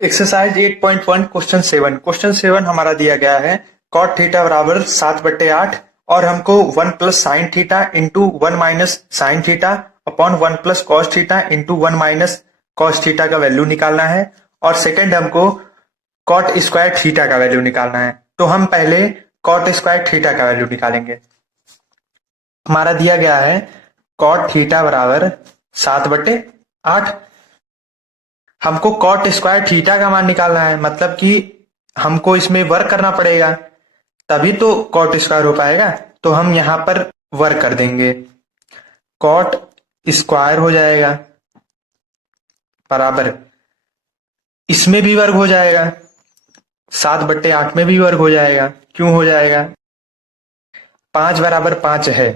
Exercise 8.1 question 7 हमारा दिया गया है कॉट थीटा बराबर 7/8 और हमको 1 plus sine theta into 1 minus sine theta upon 1 plus cos theta into 1 minus cos theta का वैल्यू निकालना है और सेकंड हमको कॉट स्क्वायर थीटा का वैल्यू निकालना है। तो हम पहले कॉट स्क्वायर थीटा का वैल्यू निकालेंगे। हमारा दिया गया है कॉट थीटा बराबर 7/8। हमको कॉट स्क्वायर थीटा का मान निकालना है, मतलब कि हमको इसमें वर्क करना पड़ेगा तभी तो कॉट स्क्वायर हो पाएगा। तो हम यहां पर वर्क कर देंगे, कॉट स्क्वायर हो जाएगा बराबर इसमें भी वर्ग हो जाएगा, 7/8 में भी वर्ग हो जाएगा। क्यों हो जाएगा? 5 बराबर 5 है।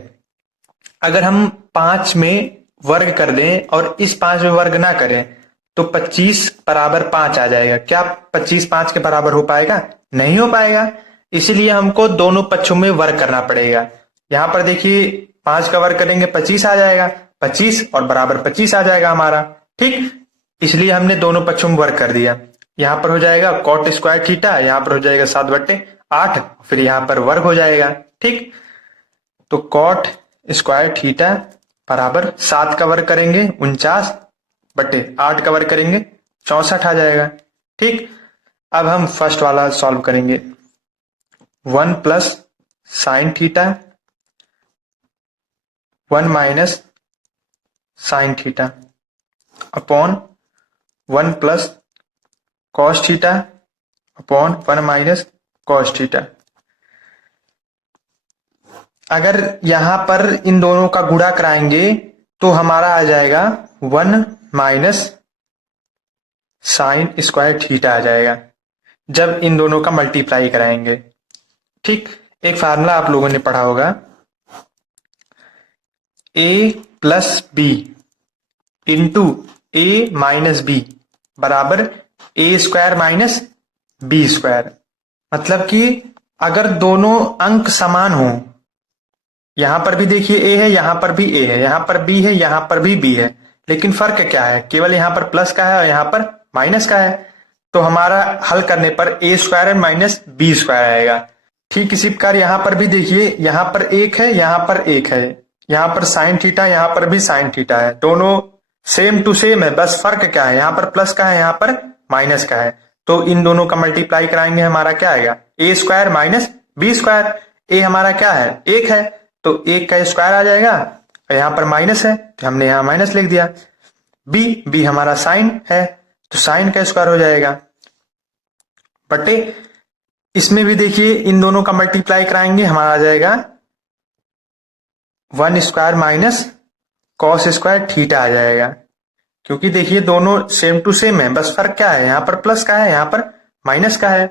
अगर हम 5 में वर्ग कर दें और इस 5 में वर्ग ना करें तो 25 बराबर 5 आ जाएगा। क्या 25 5 के बराबर हो पाएगा? नहीं हो पाएगा। इसीलिए हमको दोनों पक्षों में वर्ग करना पड़ेगा। यहां पर देखिए 5 का वर्ग करेंगे 25 आ जाएगा, 25 और बराबर 25 आ जाएगा हमारा। ठीक, इसलिए हमने दोनों पक्षों में वर्ग कर दिया। यहां पर हो जाएगा कॉट स्क्वायर थीटा, यहां पर हो जाएगा 7/8, फिर यहां पर वर्ग हो जाएगा। ठीक, तो कॉट स्क्वायर थीटा बराबर 7 का वर्ग करेंगे 49/8 का वर्ग करेंगे 64 आ जाएगा। ठीक, अब हम फर्स्ट वाला सॉल्व करेंगे। 1 plus sine theta 1 minus sine theta upon 1 plus cos theta upon 1 minus cos theta. अगर यहां पर इन दोनों का गुणा कराएंगे तो हमारा आ जाएगा 1 माइनस साइन स्क्वायर थीटा आ जाएगा जब इन दोनों का मल्टीप्लाई कराएंगे। ठीक, एक फार्मूला आप लोगों ने पढ़ा होगा, a plus B into A minus B बराबर A square minus B square. मतलब कि अगर दोनों अंक समान हो, यहां पर भी देखिए ए है, यहां पर भी ए है, यहां पर बी है, यहां पर भी बी है, लेकिन फर्क क्या है? केवल यहां पर प्लस का है और यहां पर माइनस का है। तो हमारा हल करने पर ए स्क्वायर माइनस बी स्क्वायर आएगा। ठीक इसी प्रकार यहां पर भी देखिए, यहां पर एक है, यहां पर एक है, यहां पर साइन थीटा, यहां पर भी साइन थीटा है, दोनों सेम टू सेम है, बस फर्क क्या है? यहां पर प्लस का है, यहां पर माइनस का है। तो इन दोनों का मल्टीप्लाई कराएंगे, हमारा क्या आएगा? ए स्क्वायर माइनस बी स्क्वायर। ए हमारा क्या है? एक है, तो एक का स्क्वायर आ जाएगा और यहां पर माइनस है तो हमने यहां माइनस लिख दिया। बी हमारा साइन है तो साइन का स्क्वायर हो जाएगा बटे इसमें भी देखिए इन दोनों का मल्टीप्लाई कराएंगे, हमारा आ जाएगा 1 square minus cos square theta आ जाएगा। क्योंकि देखिए दोनों सेम टू सेम है, बस फर्क क्या है? यहां पर प्लस का है, यहां पर माइनस का है।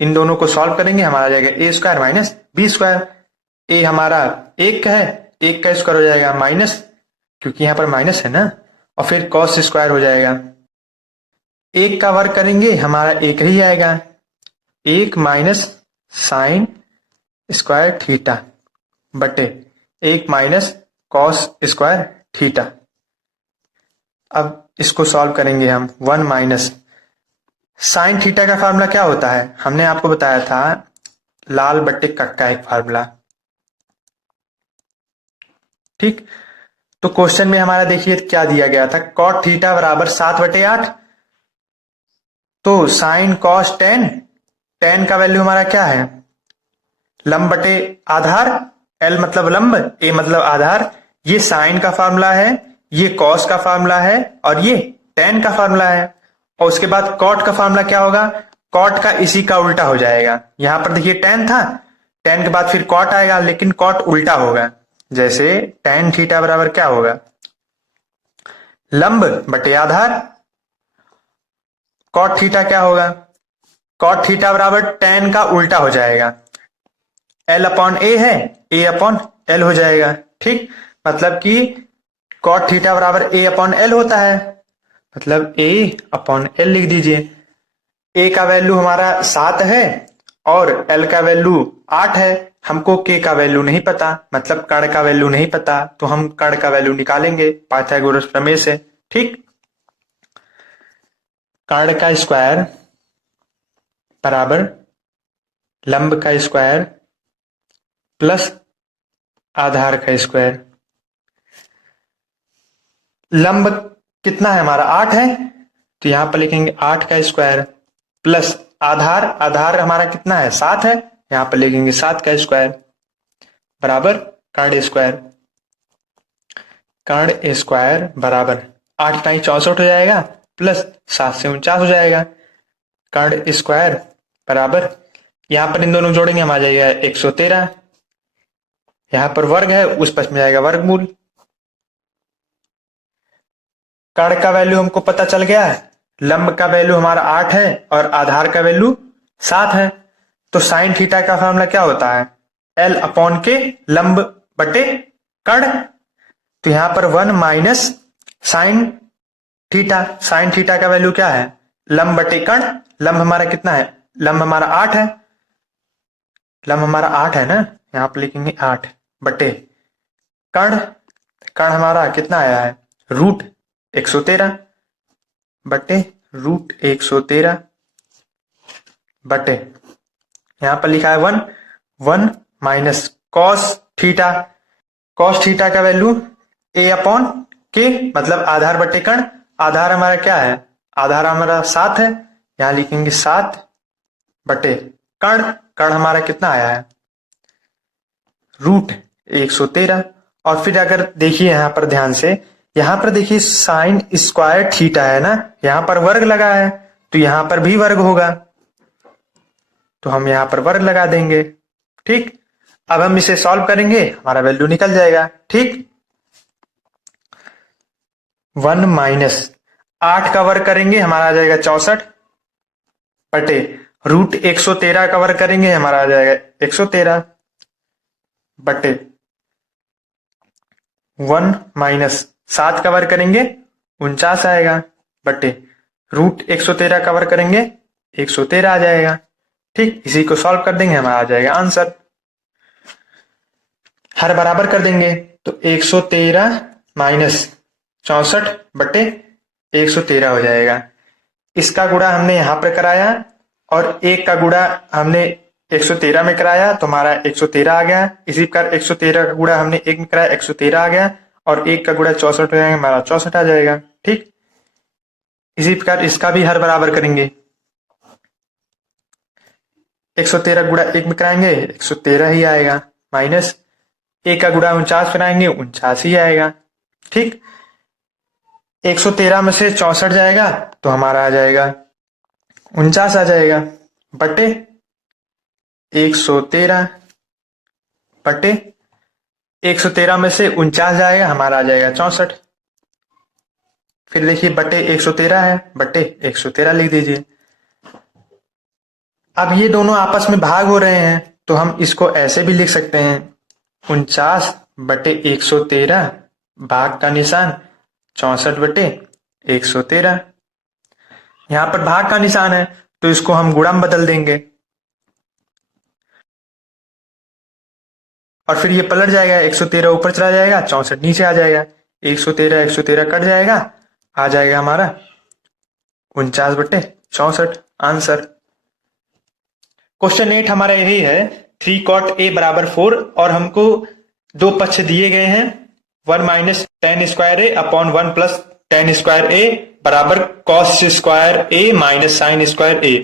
इन दोनों को सॉल्व करेंगे, हमारा आ जाएगा ए स्क्वायर माइनस बी स्क्वायर। ए हमारा एक का है, एक का स्क्वायर हो जाएगा माइनस, क्योंकि यहां पर माइनस है ना, और फिर कॉस स्क्वायर हो जाएगा। एक का वर्ग करेंगे, हमारा एक ही आएगा, एक माइनस साइन स्क्वायर थीटा बटे एक माइनस कॉस स्क्वायर थीटा। अब इसको सॉल्व करेंगे हम। 1 माइनस साइन थीटा का फार्मूला क्या होता है? हमने आपको बताया था, लाल बट्टे कक्का एक फार्मूला। ठीक, तो क्वेश्चन में हमारा देखिए क्या दिया गया था, कॉट थीटा बराबर 7/8। तो साइन कॉस टेन, टेन का वैल्यू हमारा क्या है? लंब बटे आधार, एल मतलब लंब, ए मतलब आधार। ये साइन का फार्मूला है, ये कॉस का फार्मूला है और ये टेन का फार्मूला है। और उसके बाद कॉट का फार्मूला क्या होगा? कॉट का इसी का उल्टा हो जाएगा। यहां पर देखिए टेन था, टेन के बाद फिर कॉट आएगा, लेकिन कॉट उल्टा होगा। जैसे टेन थीटा बराबर क्या होगा? लंब बटे आधार। कॉट थीटा क्या होगा? कॉट थीटा बराबर टेन का उल्टा हो जाएगा, एल अपॉन ए है, ए अपॉन एल हो जाएगा। ठीक, मतलब कि कॉट थीटा बराबर ए अपॉन एल होता है, मतलब ए अपॉन एल लिख दीजिए। ए का वैल्यू हमारा 7 है और एल का वैल्यू 8 है। हमको के का वैल्यू नहीं पता, मतलब कर्ण का वैल्यू नहीं पता, तो हम कर्ण का वैल्यू निकालेंगे पाइथागोरस प्रमेय से। ठीक, कर्ण का स्क्वायर बराबर लंब का स्क्वायर प्लस आधार का स्क्वायर। लंब कितना है हमारा 8 है, तो यहां पर लिखेंगे 8 का स्क्वायर प्लस आधार, आधार हमारा कितना है 7 है, यहां पर लिखेंगे 7 का स्क्वायर बराबर कर्ण स्क्वायर। कर्ण स्क्वायर बराबर 8 टाइम 64 हो जाएगा प्लस 7 से 49 हो जाएगा। कर्ण स्क्वायर बराबर यहां पर इन दोनों जोड़ेंगे हम आ जाएगा 113। यहां पर वर्ग है उस पक्ष में जाएगा वर्गमूल। कर्ण का वैल्यू हमको पता चल गया है, लंब का वैल्यू हमारा 8 है और आधार का वैल्यू 7 है। तो साइन थीटा का फॉर्मूला क्या होता है, एल अपॉन के लंब बटे कर्ण। तो यहां पर 1 minus sine theta, sine theta का वैल्यू क्या है लंब बटे कर्ण। लंब हमारा कितना है, लंब हमारा 8 है, लंब हमारा 8 है ना, यहां पर लिखेंगे 8 बटे कर्ण। कर्ण हमारा कितना आया है रूट 113 बटे रूट 113 बटे यहां पर लिखा है 1 minus cos theta. Cos theta का वैल्यू ए अपॉन के मतलब आधार बटे कर्ण। आधार हमारा क्या है, आधार हमारा 7 है, यहां लिखेंगे 7 बटे कर्ण। कर्ण हमारा कितना आया है रूट 113। और फिर अगर देखिए यहां पर ध्यान से, यहां पर देखिए साइन स्क्वायर थीटा है ना, यहां पर वर्ग लगा है तो यहां पर भी वर्ग होगा, तो हम यहां पर वर्ग लगा देंगे। ठीक, अब हम इसे सॉल्व करेंगे हमारा वैल्यू निकल जाएगा। ठीक, 1 माइनस 8 का वर्ग करेंगे हमारा आ जाएगा 64 बटे रूट 113 का वर्ग करेंगे हमारा आ जाएगा 113 बटे 1 माइनस 7 का वर्ग करेंगे 49 आएगा बटे रूट 113 का वर्ग करेंगे 113 आ जाएगा। ठीक, इसी को सॉल्व कर देंगे हमारा आ जाएगा आंसर। हर बराबर कर देंगे तो 113 माइनस 64 बटे 113 हो जाएगा। इसका गुणा हमने यहां पर कराया और एक का गुणा हमने 113 में कराया तो हमारा 113 आ गया। इसी प्रकार 113 का गुणा हमने एक में कराया 113 आ गया और एक का गुणा 64 हो जाएगा, हमारा 64 आ जाएगा। ठीक, इसी प्रकार इसका भी हर बराबर करेंगे। 113 गुणा एक में कराएंगे 113 ही आएगा, माइनस एक का गुणा 49 कराएंगे 49 ही आएगा। ठीक, 113 में से 64 जाएगा तो हमारा आ जाएगा 49 आ जाएगा बटे 113 बटे 113 में से 49 जाएगा हमारा आ जाएगा 64। फिर देखिए बटे 113 है, बटे 113 लिख दीजिए। अब ये दोनों आपस में भाग हो रहे हैं तो हम इसको ऐसे भी लिख सकते हैं 49 बटे 113 भाग का निशान 64 बटे 113। यहां पर भाग का निशान है तो इसको हम गुणा में बदल देंगे और फिर ये पलट जाएगा, 113 ऊपर चला जाएगा 64 नीचे आ जाएगा, 113 कट जाएगा, आ जाएगा हमारा 49 बटे 64 आंसर। क्वेश्चन 8 हमारा यही है 3 cot a बराबर 4 और हमको दो पक्ष दिए गए हैं 1 माइनस टेन स्क्वायर ए अपॉन 1 प्लस टेन स्क्वायर ए बराबर कॉस स्क्वायर ए माइनस साइन स्क्वायर ए।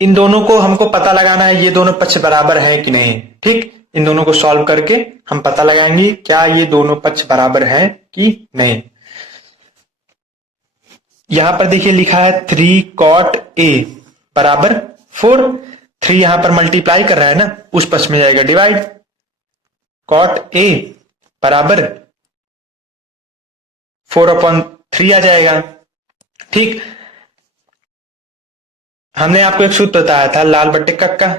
इन दोनों को हमको पता लगाना है ये दोनों पक्ष बराबर हैं कि नहीं। ठीक, इन दोनों को सॉल्व करके हम पता लगाएंगे क्या ये दोनों पक्ष बराबर हैं कि नहीं। यहां पर देखिए लिखा है 3 cot a बराबर 4। 3 यहां पर मल्टीप्लाई कर रहा है ना, उस पक्ष में जाएगा डिवाइड, cot a बराबर 4/3 आ जाएगा। ठीक, हमने आपको एक सूत्र बताया था लाल बट्टे कक का,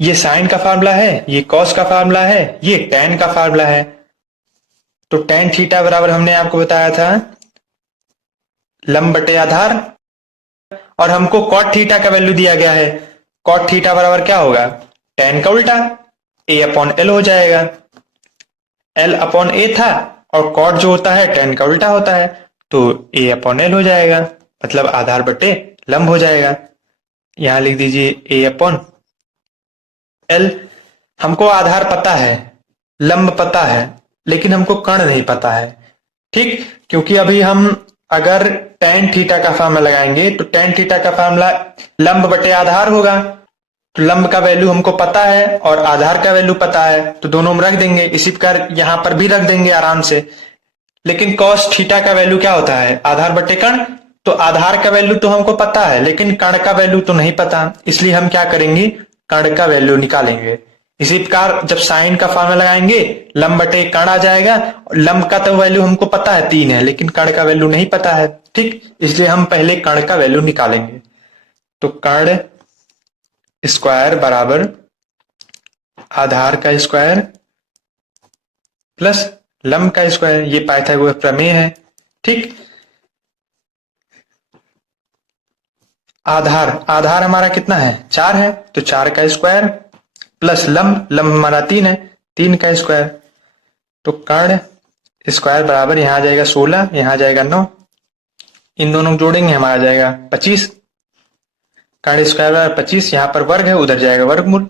ये साइन का फार्मूला है, ये कॉस का फार्मूला है, ये टेन का फार्मूला है। तो टेन थीटा बराबर हमने आपको बताया था लंब बटे आधार और हमको कॉट थीटा का वैल्यू दिया गया है। कॉट थीटा बराबर क्या होगा टेन का उल्टा ए अपॉन एल हो जाएगा। एल अपॉन ए था और कॉट जो होता है टेन का उल्टा होता है तो ए अपॉन एल हो जाएगा। मतलब आधार बटे लंब हो जाएगा। यहां लिख दीजिए ए अपॉन एल। हमको आधार पता है, लंब पता है, लेकिन हमको कर्ण नहीं पता है। ठीक, क्योंकि अभी हम अगर tan थीटा का फार्मूला लगाएंगे तो tan थीटा का फार्मूला लंब बटे आधार होगा। तो लंब का वैल्यू हमको पता है और आधार का वैल्यू पता है, तो दोनों में रख देंगे। इसी प्रकार यहां पर भी रख देंगे आराम से। लेकिन cos थीटा का वैल्यू क्या होता है? आधार बटे कर्ण। तो आधार का वैल्यू तो हमको पता है, लेकिन कर्ण का वैल्यू तो नहीं पता, इसलिए हम क्या करेंगे? कर्ण का वैल्यू निकालेंगे। इसी प्रकार जब साइन का फार्मूला लगाएंगे, लंब बटे कर्ण आ जाएगा। लंब का तो वैल्यू हमको पता है 3 है, लेकिन कर्ण का वैल्यू नहीं पता है। ठीक, इसलिए हम पहले कर्ण का वैल्यू निकालेंगे। तो कर्ण स्क्वायर बराबर आधार का स्क्वायर प्लस लंब का स्क्वायर, ये पाइथागोरस प्रमेय है। ठीक, आधार हमारा कितना है? 4 है, तो 4 का स्क्वायर प्लस लंब हमारा 3 है, 3 का स्क्वायर। तो कर्ण स्क्वायर बराबर यहां आ जाएगा 16, यहां आ जाएगा 9, इन दोनों को जोड़ेंगे हमारा आ जाएगा 25। कर्ण स्क्वायर बराबर 25, यहां पर वर्ग है, उधर जाएगा वर्गमूल,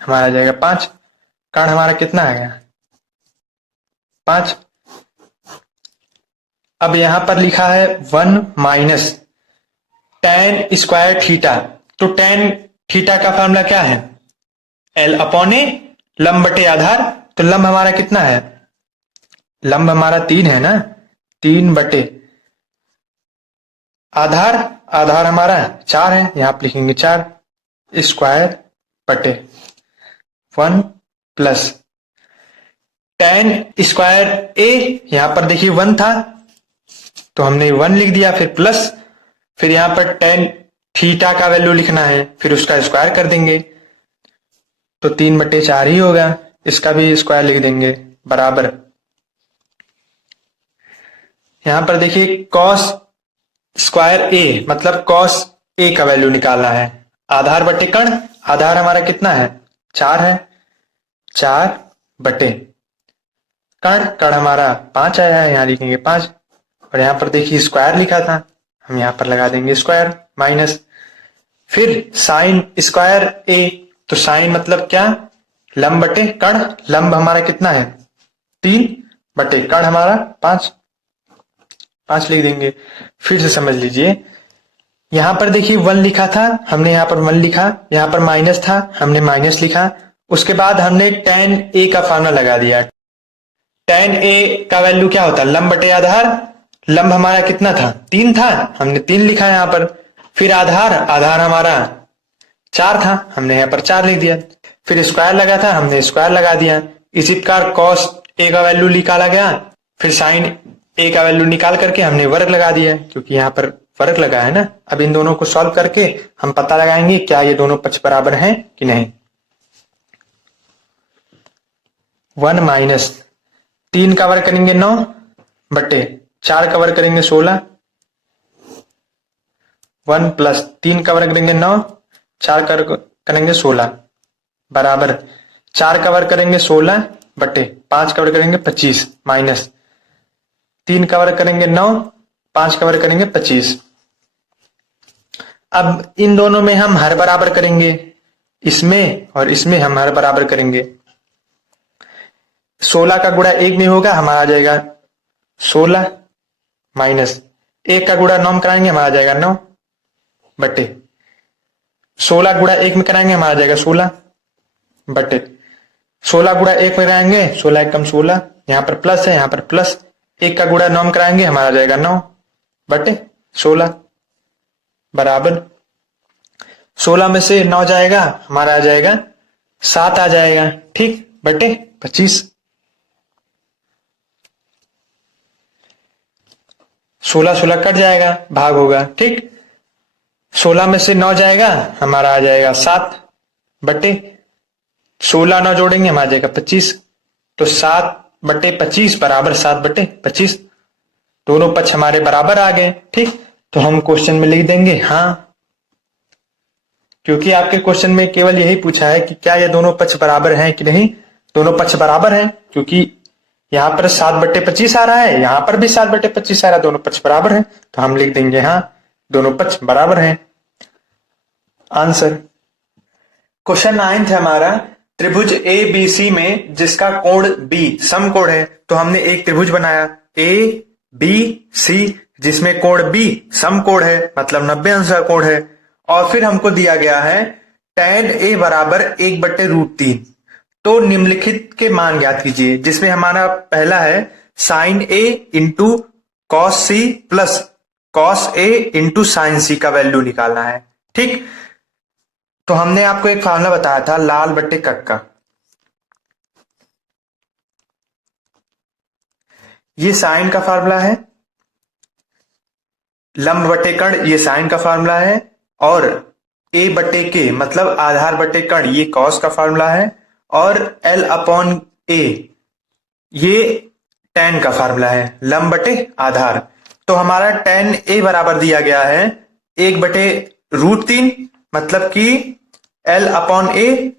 हमारा आ जाएगा 5। कर्ण हमारा कितना आ गया? 5। अब यहां पर लिखा है 1 माइनस tan स्क्वायर थीटा। तो tan थीटा का फॉर्मूला क्या है? L अपॉन ए, लंब बटे आधार। तो लंब हमारा कितना है? लंब हमारा 3 है ना, 3 बटे आधार, आधार हमारा 4 है, यहां पर लिखेंगे 4 स्क्वायर बटे 1 प्लस tan स्क्वायर ए, यहां पर देखिए 1 था तो हमने 1 लिख दिया, फिर प्लस, फिर यहां पर tan थीटा का वैल्यू लिखना है, फिर उसका स्क्वायर कर देंगे, तो 3 बटे 4 ही होगा। इसका भी स्क्वायर लिख देंगे बराबर। यहां पर देखिए cos स्क्वायर ए, मतलब cos ए का वैल्यू निकालना है। आधार बटे कर्ण, आधार हमारा कितना है? 4 है, 4 बटे कर्ण हमारा 5 आया है, यहां लिखेंगे 5। और यहां पर देखिए स्क्वायर लिखा था, हम यहां पर लगा देंगे स्क्वायर माइनस, फिर साइन स्क्वायर ए। तो साइन मतलब क्या? लंब बटे कर्ण। लंब हमारा कितना है? 3 बटे कर्ण हमारा 5, 5 लिख देंगे। फिर से समझ लीजिए, यहां पर देखिए 1 लिखा था, हमने यहां पर 1 लिखा, यहां पर माइनस था, हमने माइनस लिखा। उसके बाद हमने tan ए का फार्मूला लगा दिया। tan ए का वैल्यू क्या होता है? लंब बटे आधार। लंब हमारा कितना था? 3 था, हमने 3 लिखा यहां पर। फिर आधार, आधार हमारा 4 था, हमने यहां पर 4 लिख दिया। फिर स्क्वायर लगा था, हमने स्क्वायर लगा दिया। इसी प्रकार cos ए का वैल्यू निकाला गया, फिर साइन ए का वैल्यू निकाल करके हमने वर्ग लगा दिया, क्योंकि यहां पर वर्ग लगा है ना। अब इन दोनों को सॉल्व करके हम पता लगाएंगे क्या ये दोनों पक्ष बराबर हैं कि नहीं। 1 माइनस 3 का वर्ग करेंगे 9 बटे 4 का वर्ग करेंगे 16, 1 प्लस 3 का वर्ग करेंगे 9, 4 का वर्ग करेंगे 16 बराबर 4 का वर्ग करेंगे 16 बटे 5 का वर्ग करेंगे 25 माइनस 3 का वर्ग करेंगे 9, 5 का वर्ग करेंगे 25। अब इन दोनों में हम हर बराबर करेंगे, इसमें और इसमें हम हर बराबर करेंगे। 16 का गुणा 1 में होगा, हमारा आ जाएगा 16 माइनस 1 का गुणा 9 में कराएंगे, हमारा आ जाएगा 9 बटे 16 गुणा 1 में कराएंगे, हमारा आ जाएगा 16 बटे 16 गुणा 1 में कराएंगे, 16 एकम 16, यहां पर प्लस है, यहां पर प्लस 1 का गुणा 9 में कराएंगे, हमारा आ जाएगा 9 बटे 16 बराबर 16 में से 9 जाएगा, हमारा आ जाएगा 7 आ जाएगा। ठीक, बटे 25, 16 कट जाएगा, भाग होगा। ठीक, 16 में से 9 जाएगा, हमारा आ जाएगा 7 बटे 16, 9 जोड़ेंगे, हमारा आ जाएगा 25। तो 7 बटे 25 बराबर 7 बटे 25, दोनों पक्ष हमारे बराबर आ गए। ठीक, तो हम क्वेश्चन में लिख देंगे हाँ, क्योंकि आपके क्वेश्चन में केवल यही पूछा है कि क्या ये दोनों पक्ष बराबर हैं कि नहीं। दोनों पक्ष बराबर हैं, क्योंकि यहाँ पर 7/25 आ रहा है, यहाँ पर भी 7/25 आ रहा है, दोनों पक्ष बराबर है, तो हम लिख देंगे हाँ दोनों पक्ष बराबर हैं। आंसर। क्वेश्चन 9 है हमारा, त्रिभुज ए बी सी में जिसका कोण बी समकोण है। तो हमने एक त्रिभुज बनाया ए बी सी जिसमें कोण बी समकोण है, मतलब 90 अंश का कोण है। और फिर हमको दिया गया है tan ए बराबर 1/√3। तो निम्नलिखित के मान ज्ञात कीजिए, जिसमें हमारा पहला है sine a into cos c plus cos a into sine c का वैल्यू निकालना है। ठीक, तो हमने आपको एक फार्मूला बताया था लाल बट्टे कट का। ये साइन का फार्मूला है, लंब बटे कण ये साइन का फार्मूला है, और ए बटे के मतलब आधार बटे कण ये कॉस का फार्मूला है, और एल अपॉन ए ये tan का फार्मूला है, लंब बटे आधार। तो हमारा tan ए बराबर दिया गया है 1/√3, मतलब कि L अपॉन ए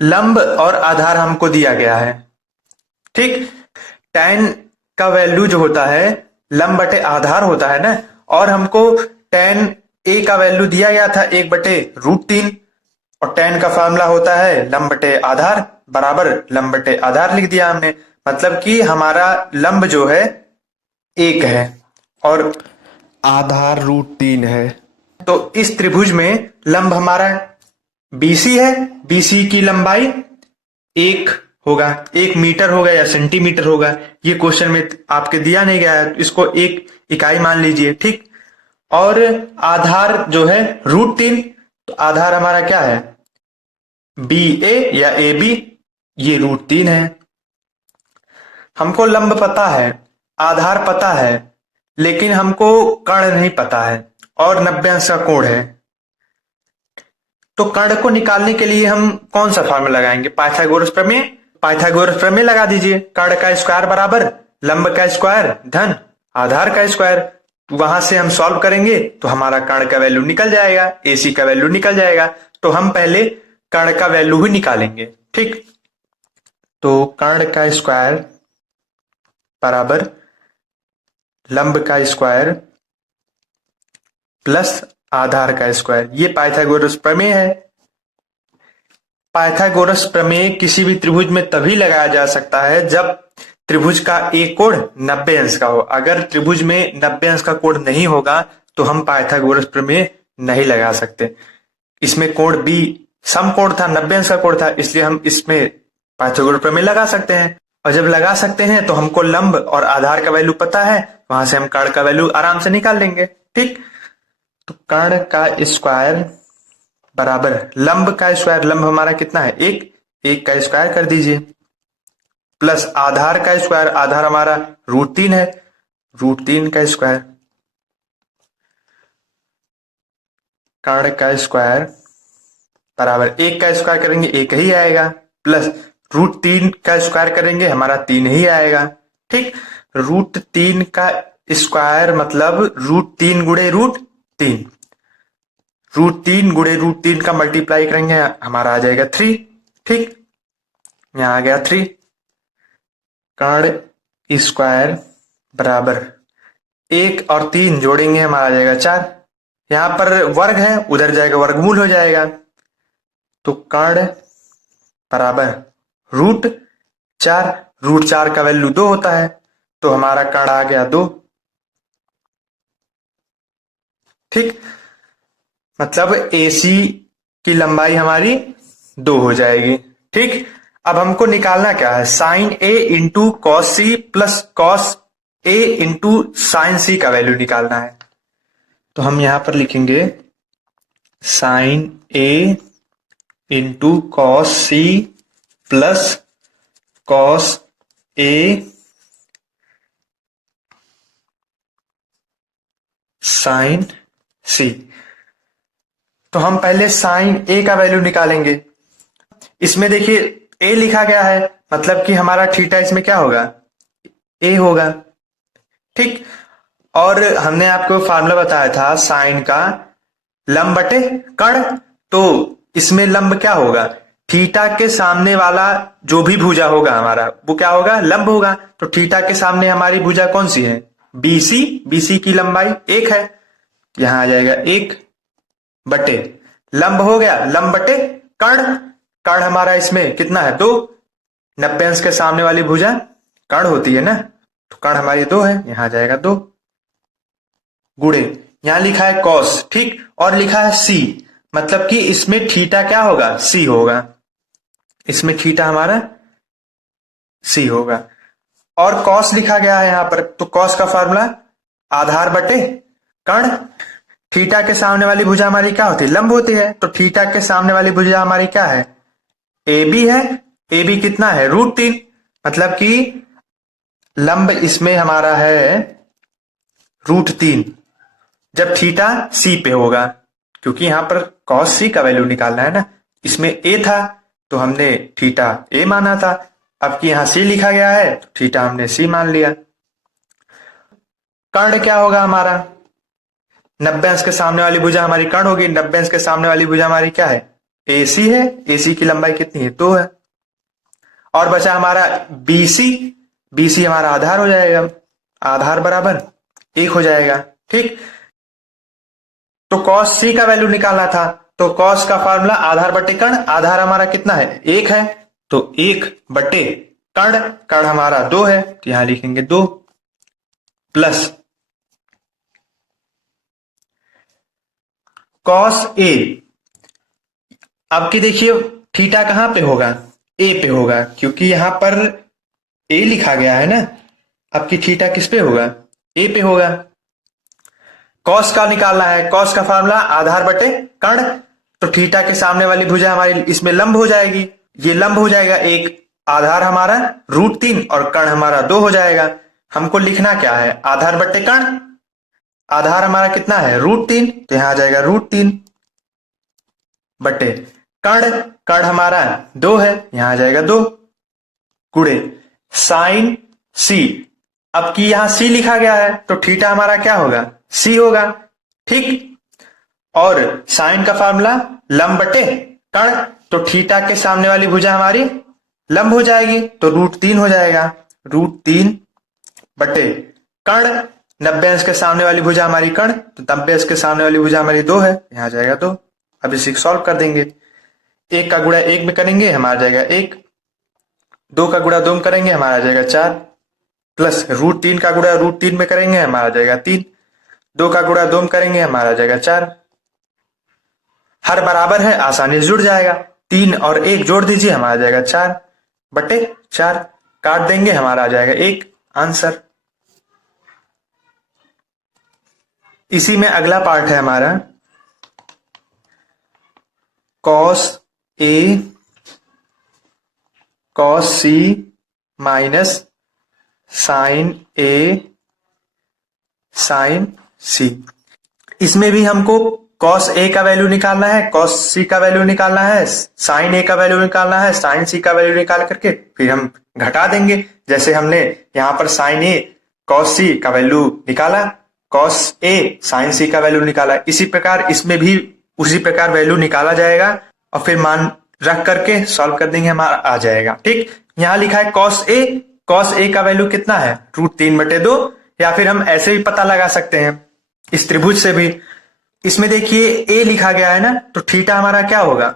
लंब और आधार हमको दिया गया है। ठीक, tan का वैल्यू जो होता है लंब बटे आधार होता है ना, और हमको tan ए का वैल्यू दिया गया था 1/√3, और tan का फार्मूला होता है लंब बटे आधार बराबर लंब बटे आधार लिख दिया हमने, मतलब कि हमारा लंब जो है 1 है और आधार √3 है। तो इस त्रिभुज में लंब हमारा BC है, BC की लंबाई 1 होगा, 1 मीटर होगा या सेंटीमीटर होगा, ये क्वेश्चन में आपके दिया नहीं गया है, तो इसको एक इकाई मान लीजिए। ठीक, और आधार जो है √3, तो आधार हमारा क्या है BA या AB, ये √3 है। हमको लंब पता है, आधार पता है, लेकिन हमको कर्ण नहीं पता है और 90 अंश का कोण है। तो कर्ण को निकालने के लिए हम कौन सा फार्मूला लगाएंगे? पाइथागोरस प्रमेय। पाइथागोरस प्रमेय लगा दीजिए। कर्ण का स्क्वायर बराबर लंब का स्क्वायर धन आधार का स्क्वायर। वहां से हम सॉल्व करेंगे तो हमारा कर्ण का वैल्यू निकल जाएगा, AC का वैल्यू निकल जाएगा। तो हम पहले कर्ण का वैल्यू ही निकालेंगे। ठीक, तो कर्ण का स्क्वायर बराबर लंब का स्क्वायर प्लस आधार का स्क्वायर, ये पाइथागोरस प्रमेय है। पाइथागोरस प्रमेय किसी भी त्रिभुज में तभी लगाया जा सकता है जब त्रिभुज का एक कोण 90 अंश का हो। अगर त्रिभुज में 90 अंश का कोण नहीं होगा तो हम पाइथागोरस प्रमेय नहीं लगा सकते। इसमें कोण B समकोण था, 90 अंश का कोण था, इसलिए हम इसमें पाइथागोरस प्रमेय लगा सकते हैं। और जब लगा सकते हैं तो हमको लंब और आधार का वैल्यू पता है, वहां से हम कर्ण का वैल्यू आराम से निकाल लेंगे। ठीक, तो कर्ण का स्क्वायर बराबर लंब का स्क्वायर, लंब हमारा कितना है 1 का स्क्वायर कर दीजिए, प्लस आधार का स्क्वायर, आधार हमारा √3 है, √3 का स्क्वायर, कर्ण का स्क्वायर बराबर 1 का स्क्वायर करेंगे 1 ही आएगा, प्लस √3 का स्क्वायर करेंगे हमारा 3 ही आएगा। ठीक, √3 का स्क्वायर मतलब √3 गुणे √3, √3 गुणे √3 का मल्टीप्लाई करेंगे हमारा आ जाएगा 3। ठीक, यहां आ गया 3। कर्ण स्क्वायर बराबर 1 और 3 जोड़ेंगे हमारा आ जाएगा 4। यहां पर वर्ग है, उधर जाएगा वर्गमूल हो जाएगा। तो कर्ण बराबर √4, √4 का वैल्यू 2 होता है, तो हमारा कर्ण आ गया 2। ठीक, मतलब AC की लंबाई हमारी 2 हो जाएगी। ठीक, अब हमको निकालना क्या है, sine A into cos c plus cos A into sine c का वैल्यू निकालना है। तो हम यहां पर लिखेंगे sine A into cos c plus cos A sine C। तो हम पहले साइन A का वैल्यू निकालेंगे। इसमें देखिए A लिखा गया है, मतलब कि हमारा थीटा इसमें क्या होगा A होगा। ठीक, और हमने आपको फार्मूला बताया था साइन का लंब बटे कर्ण, तो इसमें लंब क्या होगा थीटा के सामने वाला जो भी भुजा होगा हमारा वो क्या होगा, लंब होगा। तो थीटा के सामने हमारी भुजा कौन सी है, बीसी। बीसी की लंबाई 1 है, यहां आ जाएगा 1 बटे लंब हो गया, लंब बटे कर्ण। कर्ण हमारा इसमें कितना है, 2। 90 अंश के सामने वाली भुजा कर्ण होती है ना, तो कर्ण हमारी 2 है, यहां आ जाएगा 2 गुणे, यहां लिखा है कॉस, ठीक, और लिखा है सी, मतलब कि इसमें थीटा क्या होगा, सी होगा। इसमें थीटा हमारा सी होगा। और कॉस लिखा गया है यहां पर, तो कॉस का फॉर्मूला आधार बटे कर्ण। थीटा के सामने वाली भुजा हमारी क्या होती है, लंब होती है। तो थीटा के सामने वाली भुजा हमारी क्या है, ए बी है। ए बी कितना है, √3, मतलब कि लंब इसमें हमारा है √3 जब थीटा सी पे होगा, क्योंकि यहां पर कॉस सी का वैल्यू निकालना है ना। इसमें ए था तो हमने थीटा ए माना था, अब कि यहां सी लिखा गया है तो थीटा हमने सी मान लिया। कर्ण क्या होगा हमारा, 90 अंश के सामने वाली भुजा हमारी कर्ण होगी। 90 अंश के सामने वाली भुजा हमारी क्या है, एसी है। एसी की लंबाई कितनी है, 2 है। और बचा हमारा बीसी। बीसी हमारा आधार हो जाएगा, आधार बराबर 1 हो जाएगा, ठीक। तो कॉस सी का वैल्यू निकालना था, तो कॉस का फॉर्मूला आधार बटे कर्ण। आधार हमारा कितना है, 1 है, तो 1 बटे कर्ण। कर्ण हमारा 2 है, तो यहां लिखेंगे 2 प्लस कॉस ए। अब की देखिए थीटा कहां पे होगा, ए पे होगा, क्योंकि यहां पर ए लिखा गया है ना। अब की थीटा किस पे होगा, ए पे होगा। कॉस का निकालना है, कॉस का फार्मूला आधार बटे कर्ण। तो थीटा के सामने वाली भुजा हमारी इसमें लंब हो जाएगी, ये लंब हो जाएगा 1, आधार हमारा √3 और कर्ण हमारा 2 हो जाएगा। हमको लिखना क्या है, आधार बटे कर्ण। आधार हमारा कितना है, √3, तो यहां आ जाएगा √3 बटे कर्ण। कर्ण हमारा 2 है, यहां आ जाएगा 2 गुणे साइन सी। अब की यहां सी लिखा गया है तो थीटा हमारा क्या होगा, सी होगा, ठीक। और साइन का फार्मूला लंब बटे कर्ण, तो थीटा के सामने वाली भुजा हमारी लंब हो जाएगी, तो √3 हो जाएगा, √3 बटे कर्ण। 90 अंश के सामने वाली भुजा हमारी कर्ण, तो 90 अंश के सामने वाली भुजा हमारी 2 है, यहां आ जाएगा 2। अब इसे सॉल्व कर देंगे, 1 का गुणा 1 में करेंगे हमारा जाएगा 1, 2 का गुणा 2 में करेंगे हमारा आ जाएगा 4, प्लस √3 का गुणा √3 में करेंगे हमारा जाएगा 3, 2 का गुणा 2 में करेंगे हमारा जाएगा 4। हर बराबर है, आसानी से जुड़ जाएगा। 3 और 1 जोड़ दीजिए, हमारा जाएगा 4 बटे 4, काट देंगे हमारा आ जाएगा 1 आंसर। इसी में अगला पार्ट है हमारा cos A cos C minus sign A sign सी। इसमें भी हमको कॉस ए का वैल्यू निकालना है, कॉस सी का वैल्यू निकालना है, साइन ए का वैल्यू निकालना है, साइन सी का वैल्यू निकाल करके फिर हम घटा देंगे। जैसे हमने यहाँ पर साइन ए कॉस सी का वैल्यू निकाला, कॉस ए साइन सी का वैल्यू निकाला, इसी प्रकार इसमें भी उसी प्रकार वैल्यू निकाला जाएगा और फिर मान रख करके सॉल्व कर देंगे, हमारा आ जाएगा, ठीक। यहाँ लिखा है कॉस ए का वैल्यू कितना है, √3/2, या फिर हम ऐसे भी पता लगा सकते हैं इस त्रिभुज से भी। इसमें देखिए ए लिखा गया है ना, तो थीटा हमारा क्या होगा,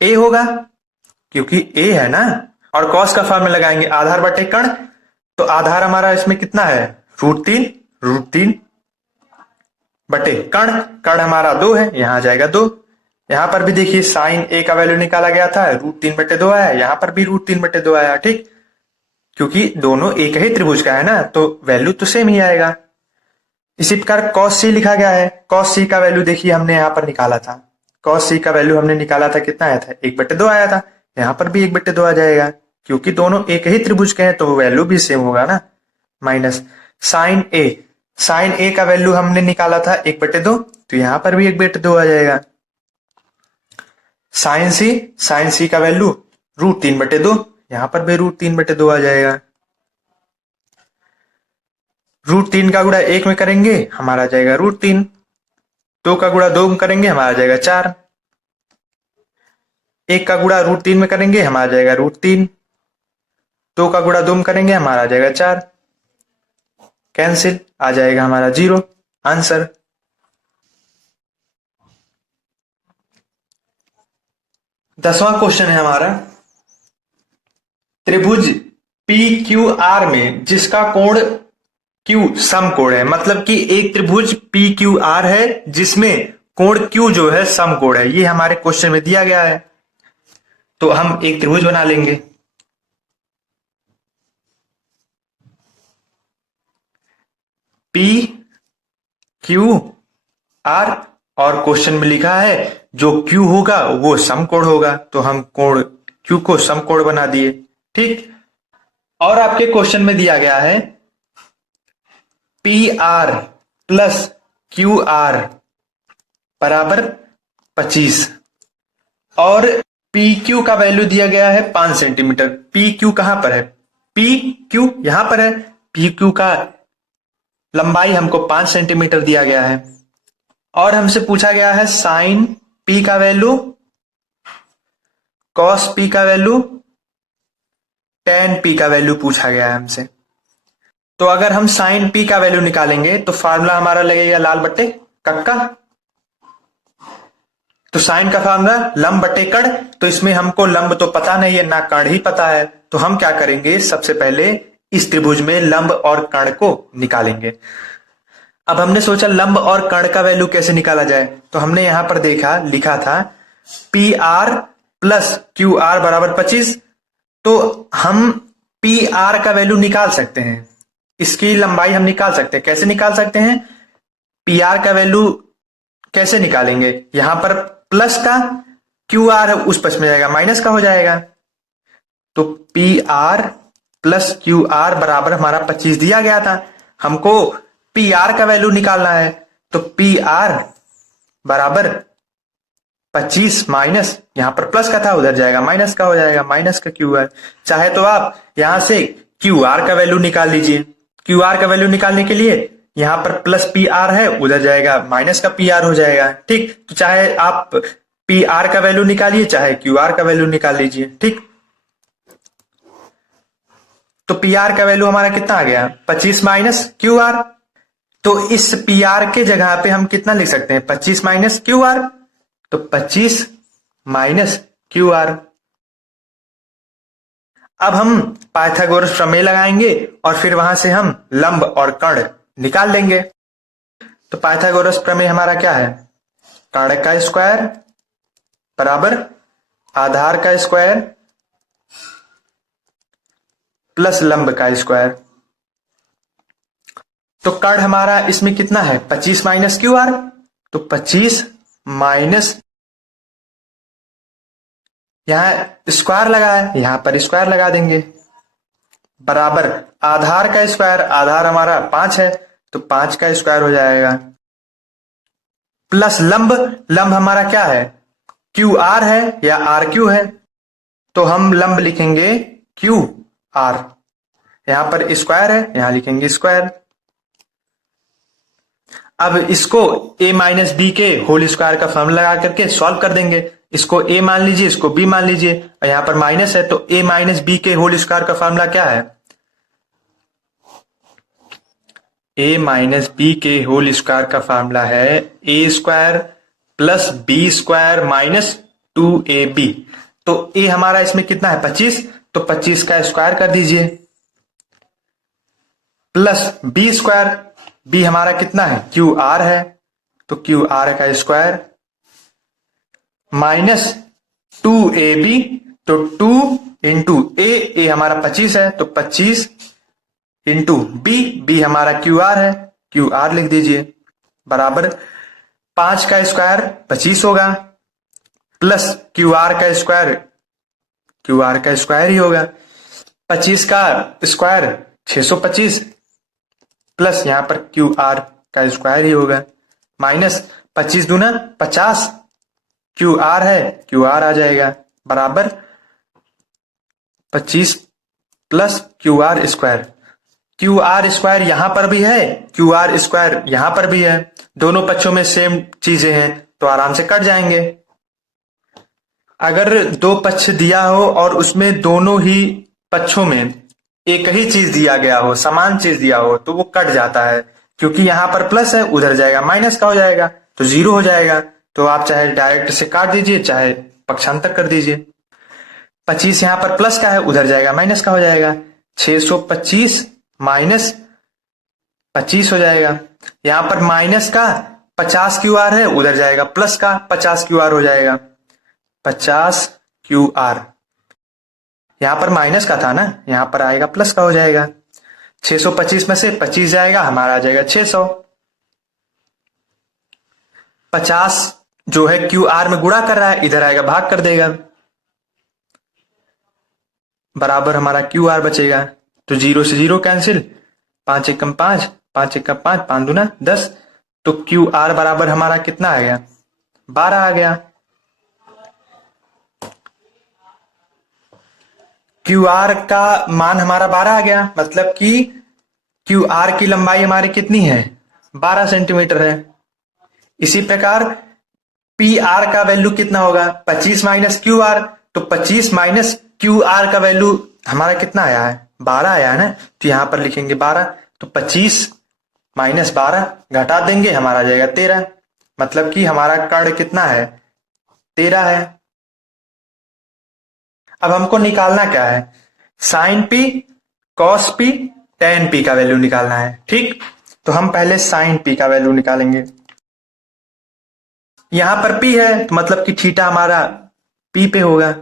ए होगा, क्योंकि ए है ना। और कॉस का फॉर्मूला लगाएंगे आधार बटे कर्ण, तो आधार हमारा इसमें कितना है, √3 बटे कर्ण। कर्ण हमारा 2 है, यहां आ जाएगा 2। यहां पर भी देखिए साइन ए का वैल्यू निकाला गया था, √3/2 आया, यहां पर भी √3/2 आया, ठीक, क्योंकि दोनों एक ही त्रिभुज का है ना, तो वैल्यू तो सेम ही आएगा। इसी प्रकार कॉस सी लिखा गया है, कॉस सी का वैल्यू देखिए हमने यहाँ पर निकाला था, कॉस सी का वैल्यू हमने निकाला था, कितना आया था, 1/2 आया था, यहाँ पर भी 1/2 आ जाएगा, क्योंकि दोनों एक ही त्रिभुज के हैं तो वैल्यू भी सेम होगा ना। माइनस साइन ए का वैल्यू हमने निकाला था 1/2, तो यहाँ पर भी 1/2 आ जाएगा। साइन सी का वैल्यू √3/2, यहाँ पर भी √3/2 आ जाएगा। √3 का गुणा 1 में करेंगे हमारा आ जाएगा √3, 2 का गुणा 2 में करेंगे हमारा आ जाएगा 4, 1 का गुणा √3 में करेंगे हमारा जाएगा √3, 2 का गुणा 2 में करेंगे हमारा आ जाएगा 4, कैंसिल आ जाएगा हमारा 0 आंसर। दसवां क्वेश्चन है हमारा, त्रिभुज PQR में जिसका कोण Q समकोण है, मतलब कि एक त्रिभुज PQR है जिसमें कोण Q जो है समकोण है, ये हमारे क्वेश्चन में दिया गया है। तो हम एक त्रिभुज बना लेंगे। PQR और क्वेश्चन में लिखा है जो Q होगा वो समकोण होगा, तो हम कोण Q को समकोण बना दिए। ठीक, और आपके क्वेश्चन में दिया गया है PR प्लस QR बराबर 25 और PQ का वैल्यू दिया गया है 5 सेंटीमीटर। PQ कहां पर है? PQ यहां पर है। PQ का लंबाई हमको 5 सेंटीमीटर दिया गया है और हमसे पूछा गया है साइन P का वैल्यू, कॉस P का वैल्यू, tan P का वैल्यू पूछा गया है हमसे। तो अगर हम साइन P का वैल्यू निकालेंगे तो फार्मूला हमारा लगेगा लाल बट्टे कक्का। तो साइन का फार्मूला लंब बटे कर्ण, तो इसमें हमको लंब तो पता नहीं है ना कर्ण ही पता है, तो हम क्या करेंगे, सबसे पहले इस त्रिभुज में लंब और कर्ण को निकालेंगे। अब हमने सोचा लंब और कर्ण का वैल्यू कैसे निकाला जाए, तो हमने यहां पर देखा लिखा था PR प्लस QR बराबर 25, तो हम PR का वैल्यू निकाल सकते हैं, इसकी लंबाई हम निकाल सकते हैं। कैसे निकाल सकते हैं? PR का वैल्यू कैसे निकालेंगे, यहां पर प्लस का, QR उस पक्ष में जाएगा माइनस का हो जाएगा, तो PR प्लस QR बराबर हमारा 25 दिया गया था। हमको PR का वैल्यू निकालना है, तो PR बराबर 25 माइनस, यहां पर प्लस का था उधर जाएगा माइनस का हो जाएगा, माइनस का QR। चाहे तो आप यहां से QR का वैल्यू निकाल लीजिए। QR का वैल्यू निकालने के लिए यहां पर प्लस PR है, उधर जाएगा माइनस का PR हो जाएगा। ठीक, तो चाहे आप PR का वैल्यू निकालिए चाहे QR का वैल्यू निकाल लीजिए। ठीक, तो PR का वैल्यू हमारा कितना आ गया, 25 माइनस QR। तो इस PR के जगह पे हम कितना लिख सकते हैं, 25 माइनस QR, तो 25 माइनस QR। अब हम पाइथागोरस प्रमेय लगाएंगे और फिर वहां से हम लंब और कर्ण निकाल लेंगे। तो पाइथागोरस प्रमेय हमारा क्या है, कर्ण का स्क्वायर बराबर आधार का स्क्वायर प्लस लंब का स्क्वायर। तो कर्ण हमारा इसमें कितना है, 25 माइनस QR, तो 25 माइनस, यहां स्क्वायर लगा है यहां पर स्क्वायर लगा देंगे, बराबर आधार का स्क्वायर, आधार हमारा 5 है तो 5 का स्क्वायर हो जाएगा, प्लस लंब, लंब हमारा क्या है, QR है या RQ है, तो हम लंब लिखेंगे QR, यहां पर स्क्वायर है यहां लिखेंगे स्क्वायर। अब इसको a माइनस बी के होल स्क्वायर का फॉर्मूला लगा करके सॉल्व कर देंगे। इसको a मान लीजिए, इसको b मान लीजिए, और यहां पर माइनस है तो a माइनस बी के होल स्क्वायर का फॉर्मूला क्या है, a माइनस बी के होल स्क्वायर का फॉर्मूला है a square plus b square minus 2ab। तो a हमारा इसमें कितना है 25, तो 25 का स्क्वायर कर दीजिए, प्लस b स्क्वायर, b हमारा कितना है QR है तो QR का स्क्वायर माइनस 2ab, तो 2 इंटू a हमारा 25 है तो 25 इंटू b हमारा QR है, QR लिख दीजिए, बराबर 5 का स्क्वायर 25 होगा प्लस QR का स्क्वायर ही होगा, 25 का स्क्वायर 625 प्लस यहां पर QR का स्क्वायर ही होगा, माइनस 25 दूना 50, QR है QR आ जाएगा, बराबर 25 plus QR square. QR square यहां पर भी है, QR स्क्वायर यहां पर भी है, दोनों पक्षों में सेम चीजें हैं तो आराम से कट जाएंगे। अगर दो पक्ष दिया हो और उसमें दोनों ही पक्षों में एक ही चीज दिया गया हो, समान चीज दिया हो, तो वो कट जाता है, क्योंकि यहाँ पर प्लस है, उधर जाएगा माइनस का हो जाएगा, तो जीरो हो जाएगा। तो आप चाहे डायरेक्ट से काट दीजिए, चाहे पक्षांतर कर दीजिए। 25 यहाँ पर प्लस का है, उधर जाएगा माइनस का हो जाएगा, 625 माइनस 25 हो जाएगा। यहाँ पर माइनस का 50 क्यू आर है, उधर जाएगा प्लस का 50 क्यू आर हो जाएगा, 50 क्यू आर। यहां पर माइनस का था ना, यहां पर आएगा प्लस का हो जाएगा। 625 में से 25 जाएगा, हमारा आ जाएगा 600। 50 जो है क्यू आर में गुणा कर रहा है, इधर आएगा भाग कर देगा, बराबर हमारा क्यू आर बचेगा। तो 0 से 0 कैंसिल, 5 एकम 5, 5 एकम 5, 5 दूना 10। तो क्यू आर बराबर हमारा कितना आ गया, 12 आ गया। क्यू आर का मान हमारा 12 आ गया, मतलब कि क्यू आर की लंबाई हमारी कितनी है, 12 सेंटीमीटर है। इसी प्रकार पी आर का वैल्यू कितना होगा, 25 माइनस क्यू आर। तो 25 माइनस क्यू आर का वैल्यू हमारा कितना आया है, 12 आया है ना, तो यहां पर लिखेंगे 12। तो 25 माइनस 12 घटा देंगे, हमारा आ जाएगा 13। मतलब कि हमारा कर्ण कितना है, 13 है। अब हमको निकालना क्या है, sine P, cos P, tan P का वैल्यू निकालना है। ठीक, तो हम पहले साइन पी का वैल्यू निकालेंगे। यहां पर पी है, तो मतलब कि थीटा हमारा पी पे होगा।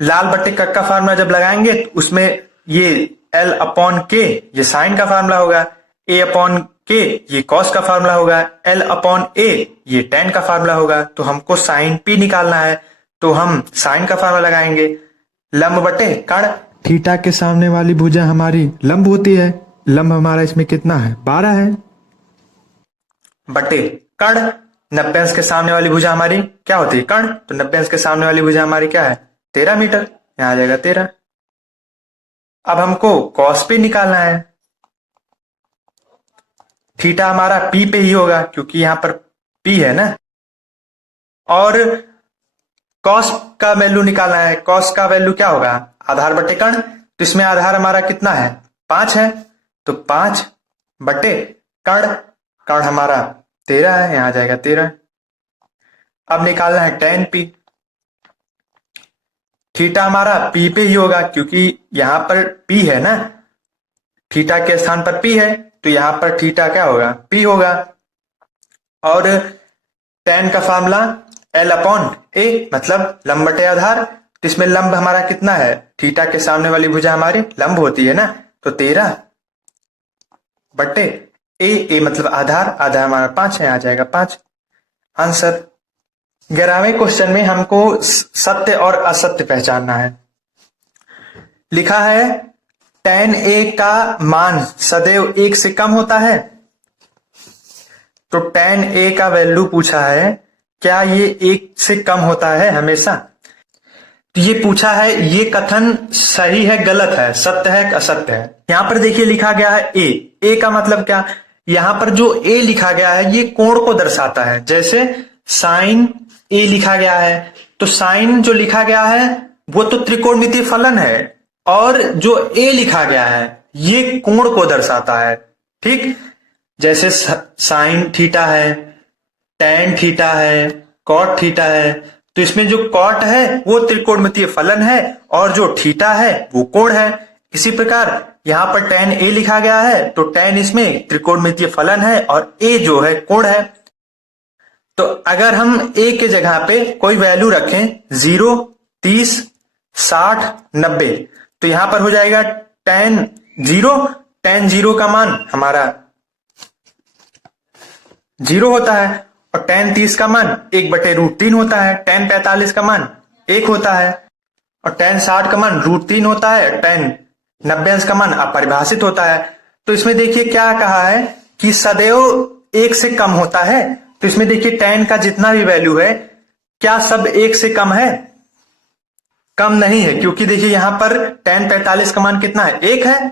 लाल बट्टे कट का फार्मूला जब लगाएंगे तो उसमें ये एल अपॉन के ये साइन का फार्मूला होगा, ए अपॉन के ये कॉस का फार्मूला होगा, एल अपॉन ए ये टेन का फार्मूला होगा। तो हमको साइन पी निकालना है, तो हम साइन का फार्मूला लगाएंगे, लंब बटे कर्ण। थीटा के सामने वाली भुजा हमारी लंब होती है, लंब हमारा इसमें कितना है, 12 है, बटे कर्ण। 90 अंश के सामने वाली भुजा हमारी क्या होती है, कर्ण। तो 90 अंश के सामने वाली भुजा हमारी क्या है, 13 मीटर, यहां आ जाएगा 13। अब हमको कॉस पी निकालना है। थीटा हमारा पी पे ही होगा, क्योंकि यहां पर पी है ना। और कॉस का वैल्यू निकालना है, कॉस का वैल्यू क्या होगा, आधार बटे कर्ण। तो इसमें आधार हमारा कितना है, 5 है, तो 5 बटे कर्ण, कर्ण हमारा 13 है, यहां आ जाएगा 13। अब निकालना है टेन पी। थीटा हमारा पी पे ही होगा, क्योंकि यहां पर पी है ना, थीटा के स्थान पर पी है, तो यहां पर थीटा क्या होगा, पी होगा। और टेन का फार्मूला एल अपॉन ए, मतलब लंब बटे आधार। तो इसमें लंब हमारा कितना है, थीटा के सामने वाली भुजा हमारी लंब होती है ना, तो 13 बटे ए मतलब आधार, आधार हमारा 5 है, आ जाएगा 5 आंसर। 11वें क्वेश्चन में हमको सत्य और असत्य पहचानना है। लिखा है tan a का मान सदैव 1 से कम होता है। तो tan a का वैल्यू पूछा है, क्या ये 1 से कम होता है हमेशा। तो ये पूछा है, ये कथन सही है गलत है, सत्य है असत्य है। यहां पर देखिए लिखा गया है ए का मतलब क्या, यहां पर जो ए लिखा गया है ये कोण को दर्शाता है। जैसे साइन ए लिखा गया है, तो साइन जो लिखा गया है वो तो त्रिकोणमितीय फलन है, और जो ए लिखा गया है ये कोण को दर्शाता है। ठीक, जैसे साइन थीटा है, टैन थीटा है, कॉट थीटा है। तो इसमें जो कॉट है वो त्रिकोणमितीय फलन है, और जो थीटा है वो कोण है। इसी प्रकार यहां पर tan a लिखा गया है, तो tan इसमें त्रिकोणमितीय फलन है, और a जो है कोण है। तो अगर हम a के जगह पे कोई वैल्यू रखें 0, 30, 60, 90, तो यहां पर हो जाएगा tan 0 का मान हमारा 0 होता है, और tan 30 का मान 1/√3 होता है, tan 45 का मान 1 होता है, और tan 60 का मान √3 होता है, tan 90 अंश का मान अपरिभाषित होता है। तो इसमें देखिए क्या कहा है कि सदैव 1 से कम होता है। तो इसमें देखिए tan का जितना भी वैल्यू है, क्या सब 1 से कम है, कम नहीं है, क्योंकि देखिए यहां पर tan 45 का मान कितना है, 1 है,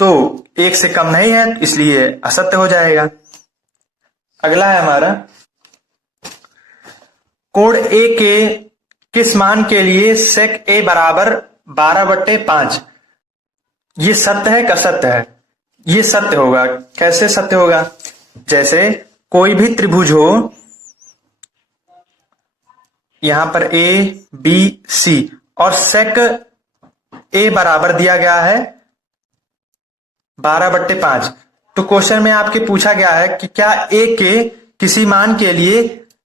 तो 1 से कम नहीं है, इसलिए असत्य हो जाएगा। अगला है हमारा कोण ए के किस मान के लिए सेक ए बराबर 12/5, ये सत्य है कि असत्य है? ये सत्य होगा। कैसे सत्य होगा? जैसे कोई भी त्रिभुज हो, यहां पर ए बी सी और सेक ए बराबर दिया गया है 12/5। तो क्वेश्चन में आपके पूछा गया है कि क्या ए के किसी मान के लिए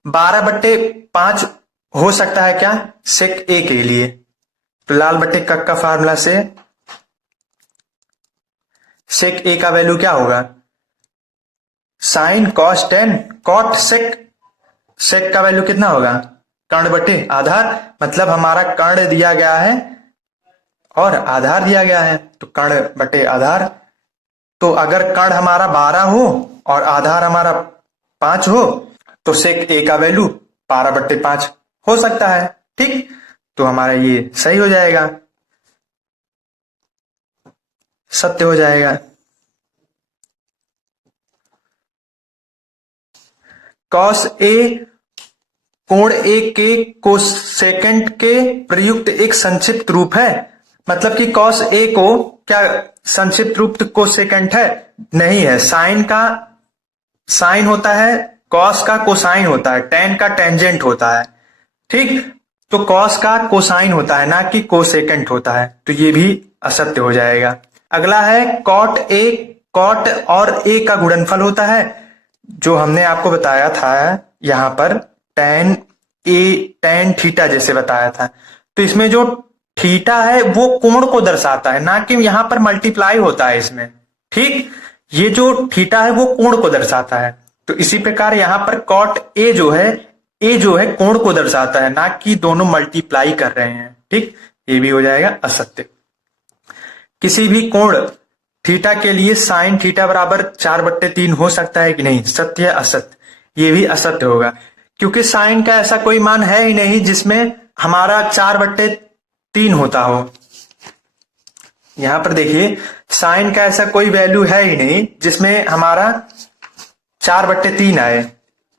12/5 हो सकता है क्या सेक ए के लिए? तो लाल बट्टे कक का फार्मूला से सेक ए का वैल्यू क्या होगा? Sine cos tan cot sec. Sec का वैल्यू कितना होगा? कर्ण बटे आधार, मतलब हमारा कर्ण दिया गया है और आधार दिया गया है, तो कर्ण बटे आधार। तो अगर कर्ण हमारा 12 हो और आधार हमारा 5 हो तो सेक ए का वैल्यू 12/5 हो सकता है। ठीक, तो हमारा ये सही हो जाएगा, सत्य हो जाएगा। कॉस ए कोण ए के कोसेकेंट के प्रयुक्त एक संक्षिप्त रूप है। मतलब कि कॉस ए को क्या संक्षिप्त रूप कोसेकेंट है? नहीं है। साइन का साइन होता है, कॉस का कोसाइन होता है, टेन का टेंजेंट होता है। ठीक, तो कॉस का कोसाइन होता है, ना कि कोसेकेंट होता है, तो ये भी असत्य हो जाएगा। अगला है कॉट ए। कॉट और ए का गुणनफल होता है, जो हमने आपको बताया था यहां पर टेन थीटा जैसे बताया था। तो इसमें जो थीटा है वो कोण को दर्शाता है, ना कि यहां पर मल्टीप्लाई होता है इसमें। ठीक, ये जो थीटा है वो कोण को दर्शाता है। तो इसी प्रकार यहां पर कॉट ए जो है कोण को दर्शाता है, ना कि दोनों मल्टीप्लाई कर रहे हैं। ठीक, ये भी हो जाएगा असत्य। किसी भी कोण थीटा के लिए साइन थीटा बराबर 4/3 हो सकता है कि नहीं? सत्य है असत्य? ये भी असत्य होगा, क्योंकि साइन का ऐसा कोई मान है ही नहीं जिसमें हमारा 4/3 होता हो। यहां पर देखिए, साइन का ऐसा कोई वैल्यू है ही नहीं जिसमें हमारा 4/3 आए।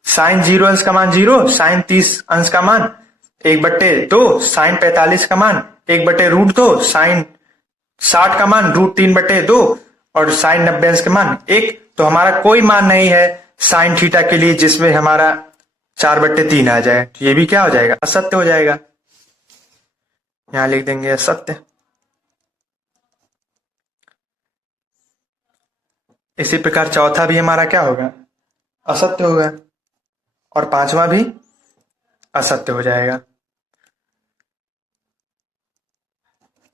साइन 0 अंश का मान 0, साइन 30 अंश का मान 1/2, साइन 45 का मान 1/√2, साइन 60 का मान √3/2 और साइन 90 अंश का मान 1। तो हमारा कोई मान नहीं है साइन थीटा के लिए जिसमें हमारा 4/3 आ जाए। तो ये भी क्या हो जाएगा? असत्य हो जाएगा। यहां लिख देंगे असत्य। इसी प्रकार चौथा भी हमारा क्या होगा? असत्य होगा, और पांचवा भी असत्य हो जाएगा।